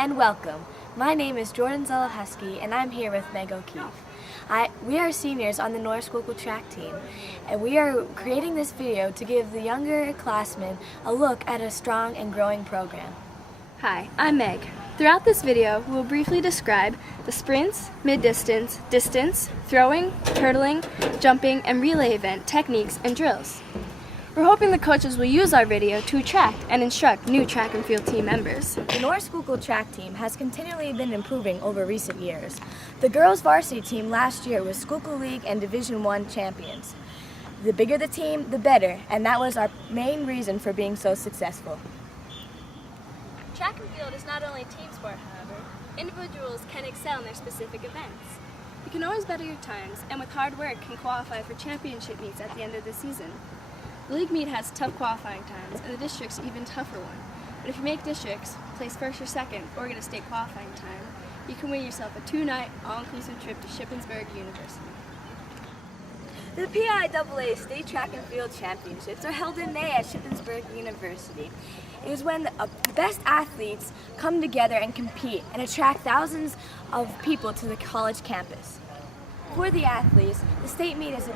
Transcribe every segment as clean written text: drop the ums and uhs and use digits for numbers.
and welcome. My name is Jordan Zelahusky and I'm here with Meg O'Keefe. We are seniors on the North Schuylkill track team, and we are creating this video to give the younger classmen a look at a strong and growing program. Hi, I'm Meg. Throughout this video, we will briefly describe the sprints, mid-distance, distance, throwing, hurdling, jumping, and relay event techniques and drills. We're hoping the coaches will use our video to attract and instruct new track and field team members. The North Schuylkill track team has continually been improving over recent years. The girls varsity team last year was Schuylkill League and Division I champions. The bigger the team, the better, and that was our main reason for being so successful. Track and field is not only a team sport, however. Individuals can excel in their specific events. You can always better your times, and with hard work can qualify for championship meets at the end of the season. The league meet has tough qualifying times, and the district's even tougher one. But if you make districts, place first or second, or get a state qualifying time, you can win yourself a 2-night, all-inclusive trip to Shippensburg University. The PIAA State Track and Field Championships are held in May at Shippensburg University. It is when the best athletes come together and compete and attract thousands of people to the college campus. For the athletes, the state meet is a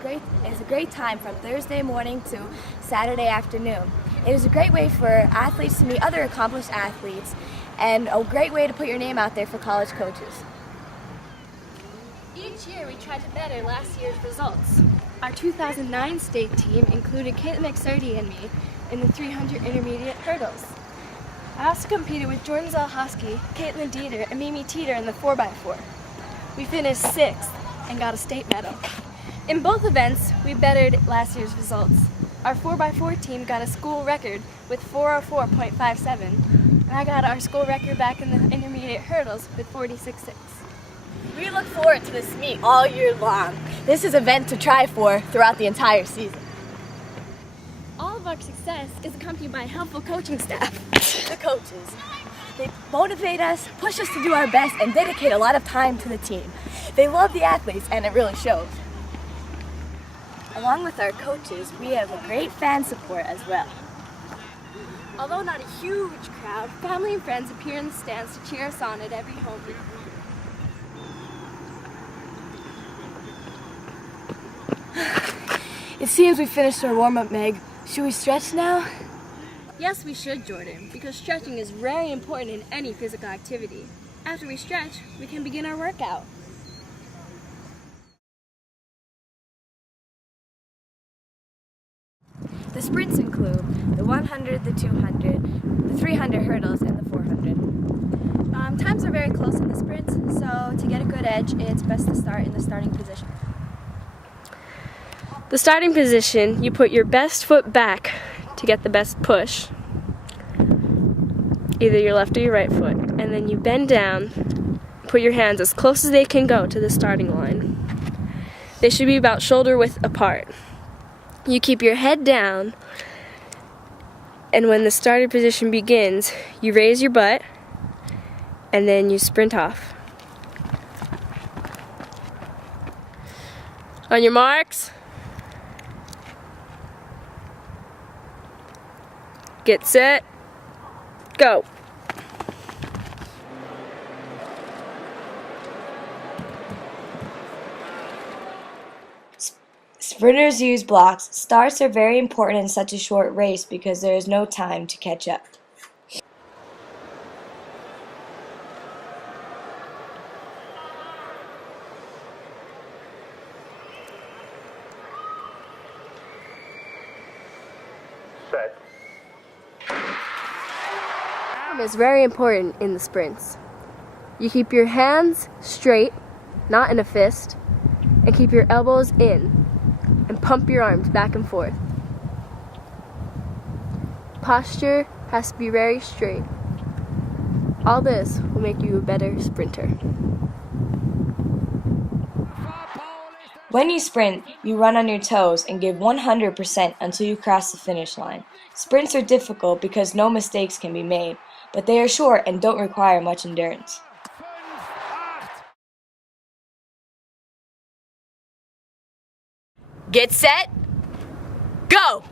great time from Thursday morning to Saturday afternoon. It is a great way for athletes to meet other accomplished athletes and a great way to put your name out there for college coaches. Each year we try to better last year's results. Our 2009 state team included Caitlin McSurdy and me in the 300 intermediate hurdles. I also competed with Jordan Zelahusky, Caitlin Dieter, and Mimi Teeter in the 4x4. We finished 6th and got a state medal. In both events, we bettered last year's results. Our 4x4 team got a school record with 404.57, and I got our school record back in the intermediate hurdles with 46.6. We look forward to this meet all year long. This is an event to try for throughout the entire season. All of our success is accompanied by a helpful coaching staff. The coaches. They motivate us, push us to do our best, and dedicate a lot of time to the team. They love the athletes, and it really shows. Along with our coaches, we have a great fan support as well. Although not a huge crowd, family and friends appear in the stands to cheer us on at every home game. It seems we finished our warm-up, Meg. Should we stretch now? Yes, we should, Jordan, because stretching is very important in any physical activity. After we stretch, we can begin our workout. The sprints include the 100, the 200, the 300 hurdles, and the 400. Times are very close in the sprints, so to get a good edge, it's best to start in the starting position. The starting position, you put your best foot back to get the best push, either your left or your right foot, and then you bend down, put your hands as close as they can go to the starting line. They should be about shoulder width apart. You keep your head down, and when the starting position begins, you raise your butt, and then you sprint off. On your marks, get set, go. Sprinters use blocks. Starts are very important in such a short race because there is no time to catch up. Set. Arm is very important in the sprints. You keep your hands straight, not in a fist, and keep your elbows in, and pump your arms back and forth. Posture has to be very straight. All this will make you a better sprinter. When you sprint, you run on your toes and give 100% until you cross the finish line. Sprints are difficult because no mistakes can be made, but they are short and don't require much endurance. Get set, go!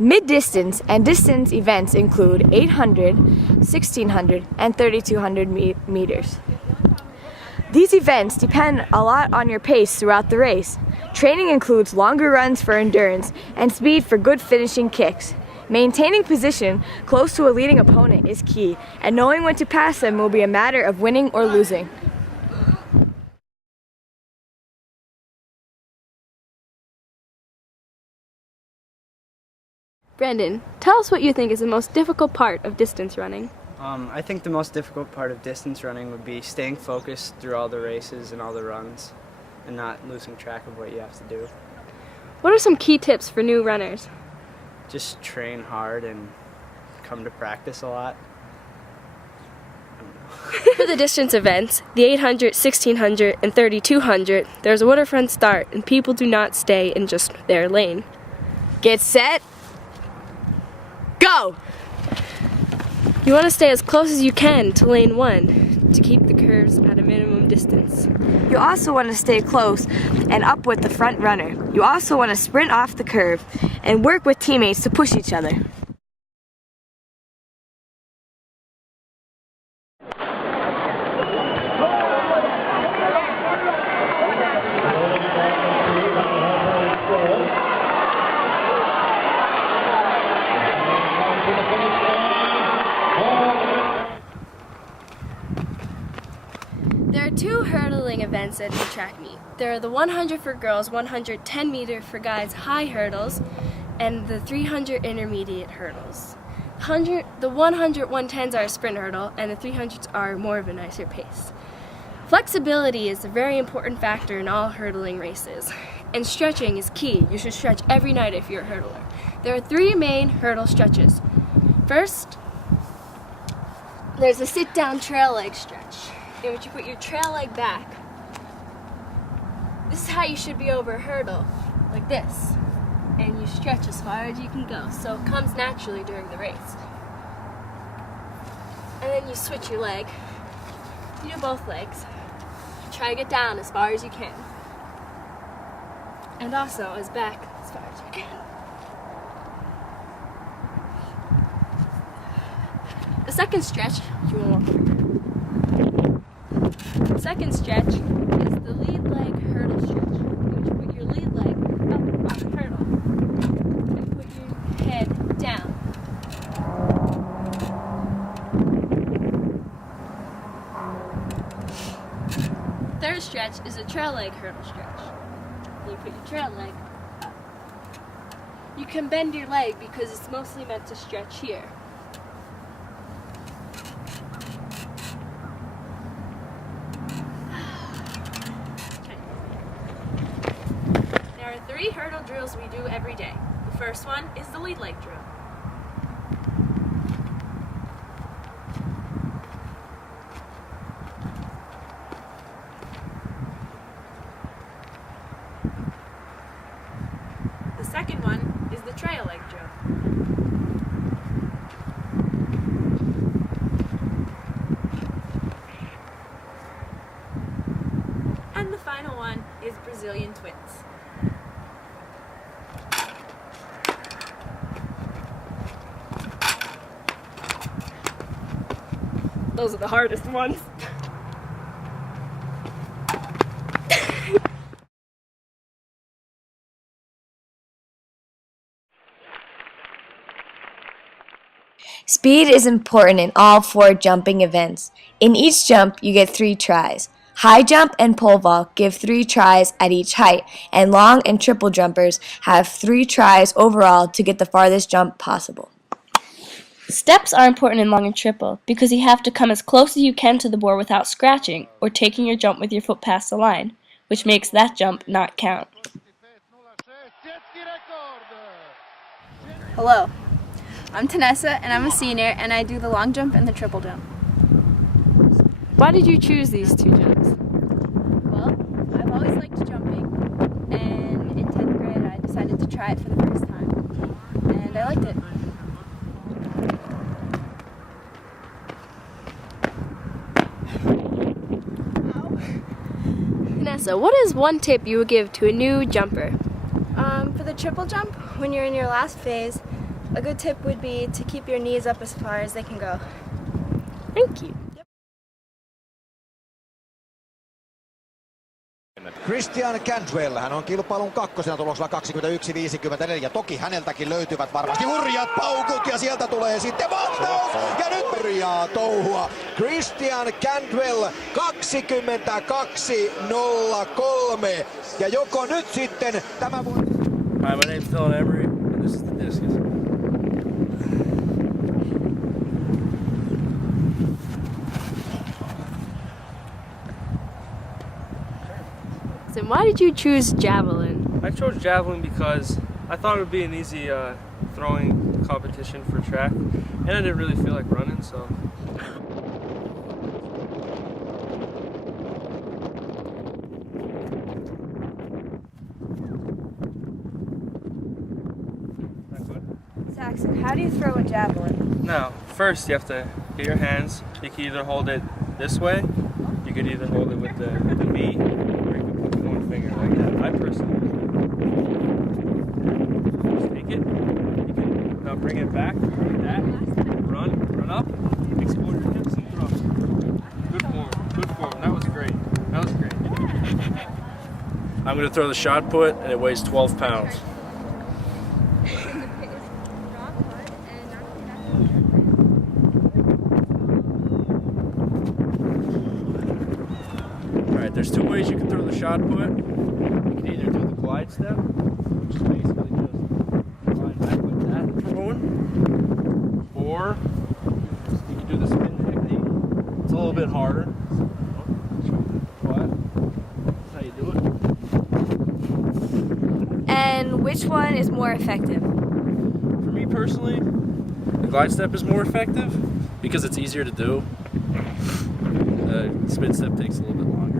Mid-distance and distance events include 800, 1600, and 3200 meters. These events depend a lot on your pace throughout the race. Training includes longer runs for endurance and speed for good finishing kicks. Maintaining position close to a leading opponent is key, and knowing when to pass them will be a matter of winning or losing. Brandon, tell us what you think is the most difficult part of distance running. I think the most difficult part of distance running would be staying focused through all the races and all the runs and not losing track of what you have to do. What are some key tips for new runners? Just train hard and come to practice a lot. For the distance events, the 800, 1600, and 3200, there's a waterfront start and people do not stay in just their lane. Get set, go! You want to stay as close as you can to lane 1 to keep the curves at a minimum distance. You also want to stay close and up with the front runner. You also want to sprint off the curve and work with teammates to push each other. There are 2 hurdling events at the track meet. There are the 100 for girls, 110 meter for guys high hurdles, and the 300 intermediate hurdles. The 100 110s are a sprint hurdle, and the 300s are more of a nicer pace. Flexibility is a very important factor in all hurdling races, and stretching is key. You should stretch every night if you're a hurdler. There are 3 main hurdle stretches. First, there's a sit-down trail leg stretch, in which you put your trail leg back. This is how you should be over a hurdle, like this. And you stretch as far as you can go, so it comes naturally during the race. And then you switch your leg. You do both legs. Try to get down as far as you can. And also as back as far as you can. The second stretch, you want to walk over here. The second stretch is the lead leg hurdle stretch, in which you put your lead leg up on the hurdle and put your head down. Third stretch is a trail leg hurdle stretch. You put your trail leg up. You can bend your leg because it's mostly meant to stretch here. There are 3 hurdle drills we do every day. The first one is the lead leg drill. The second one is the trail leg drill. And the final one is Brazilian twins. Those are the hardest ones. Speed is important in all 4 jumping events. In each jump, you get 3 tries. High jump and pole vault give 3 tries at each height, and long and triple jumpers have 3 tries overall to get the farthest jump possible. Steps are important in long and triple because you have to come as close as you can to the board without scratching or taking your jump with your foot past the line, which makes that jump not count. Hello, I'm Tanessa and I'm a senior and I do the long jump and the triple jump. Why did you choose these 2 jumps? Well, I've always liked jumping and in 10th grade I decided to try it for the first time and I liked it. Vanessa, what is one tip you would give to a new jumper? For the triple jump, when you're in your last phase, A good tip would be to keep your knees up as far as they can go. Thank you. Christian Cantwell, hän on kilpailun kakkosena tuloksella 21.54. Toki häneltäkin löytyvät varmasti hurjat paukut ja sieltä tulee sitten vastaus. Ja nyt hurjaa touhua. Christian Cantwell 22.03. Ja joko nyt sitten tämä voi... Hi, my name's Dylan Emery, and this is the discus. So why did you choose javelin? I chose javelin because I thought it would be an easy throwing competition for track, and I didn't really feel like running, so. Saxon, how do you throw a javelin? Now, first you have to get your hands. You can either hold it this way, you could either hold it with the V, or you can put one finger like that. I personally just take it. You can now bring it back like that. Run up, explore your hips and throw. Good form. That was great. I'm going to throw the shot put, and it weighs 12 pounds. Alright, there's two ways you can throw the shot put. You can either do the glide step, which is basically just glide back like that, throwing, or you can do the spin technique. It's a little bit harder, but that's how you do it. And which one is more effective? For me personally, the glide step is more effective because it's easier to do. The spin step takes a little bit longer.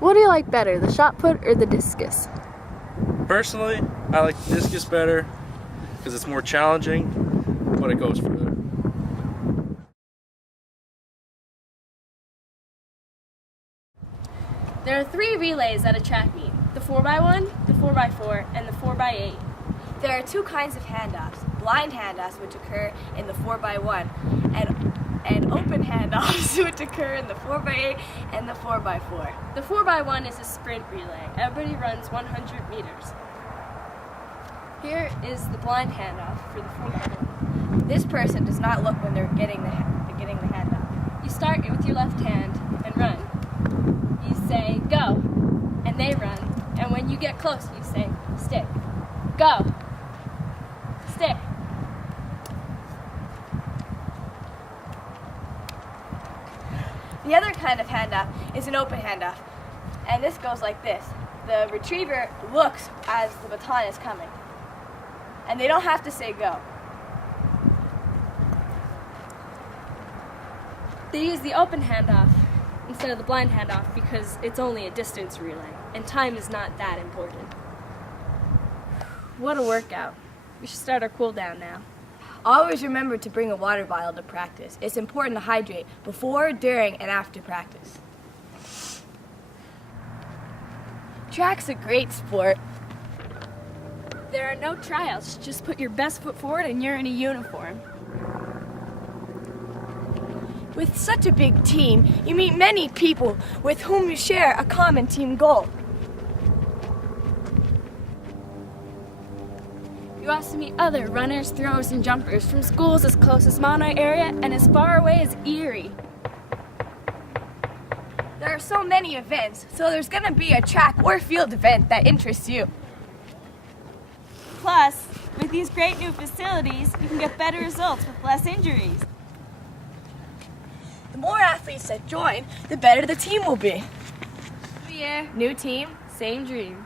What do you like better, the shot put or the discus? Personally, I like the discus better because it's more challenging, but it goes further. There are 3 relays at a track meet: the 4x1, the 4x4, and the 4x8. There are 2 kinds of handoffs: blind handoffs, which occur in the 4x1, and open handoffs, which occur in the 4x8 and the 4x4. The 4x1 is a sprint relay. Everybody runs 100 meters. Here is the blind handoff for the 4x4. This person does not look when they're getting the handoff. You start with your left hand and run. You say, go, and they run. And when you get close, you say, stick. Go. Stick. The other kind of handoff is an open handoff, and this goes like this. The retriever looks as the baton is coming, and they don't have to say go. They use the open handoff instead of the blind handoff because it's only a distance relay, and time is not that important. What a workout. We should start our cool down now. Always remember to bring a water bottle to practice. It's important to hydrate before, during, and after practice. Track's a great sport. There are no tryouts. Just put your best foot forward and you're in a uniform. With such a big team, you meet many people with whom you share a common team goal. You also meet other runners, throwers, and jumpers from schools as close as Monterey area and as far away as Erie. There are so many events, so there's going to be a track or field event that interests you. Plus, with these great new facilities, you can get better results with less injuries. The more athletes that join, the better the team will be. New year, new team, same dream.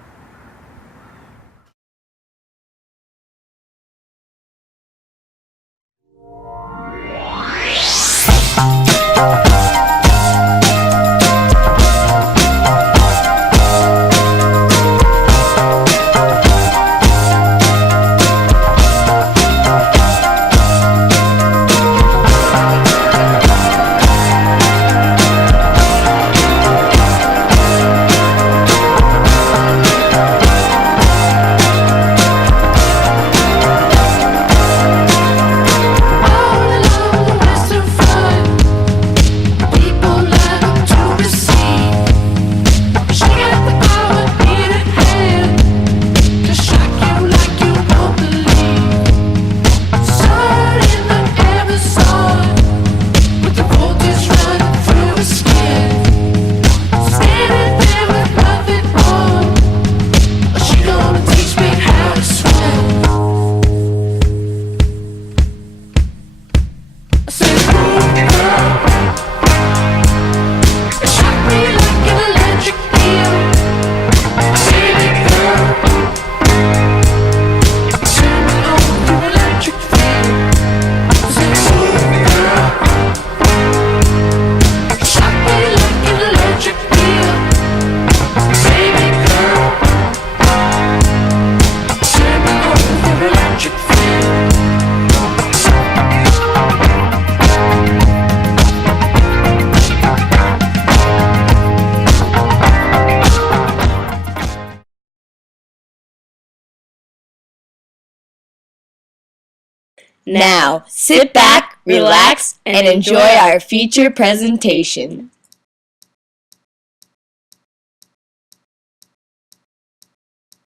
Now, sit back, relax, and enjoy our feature presentation.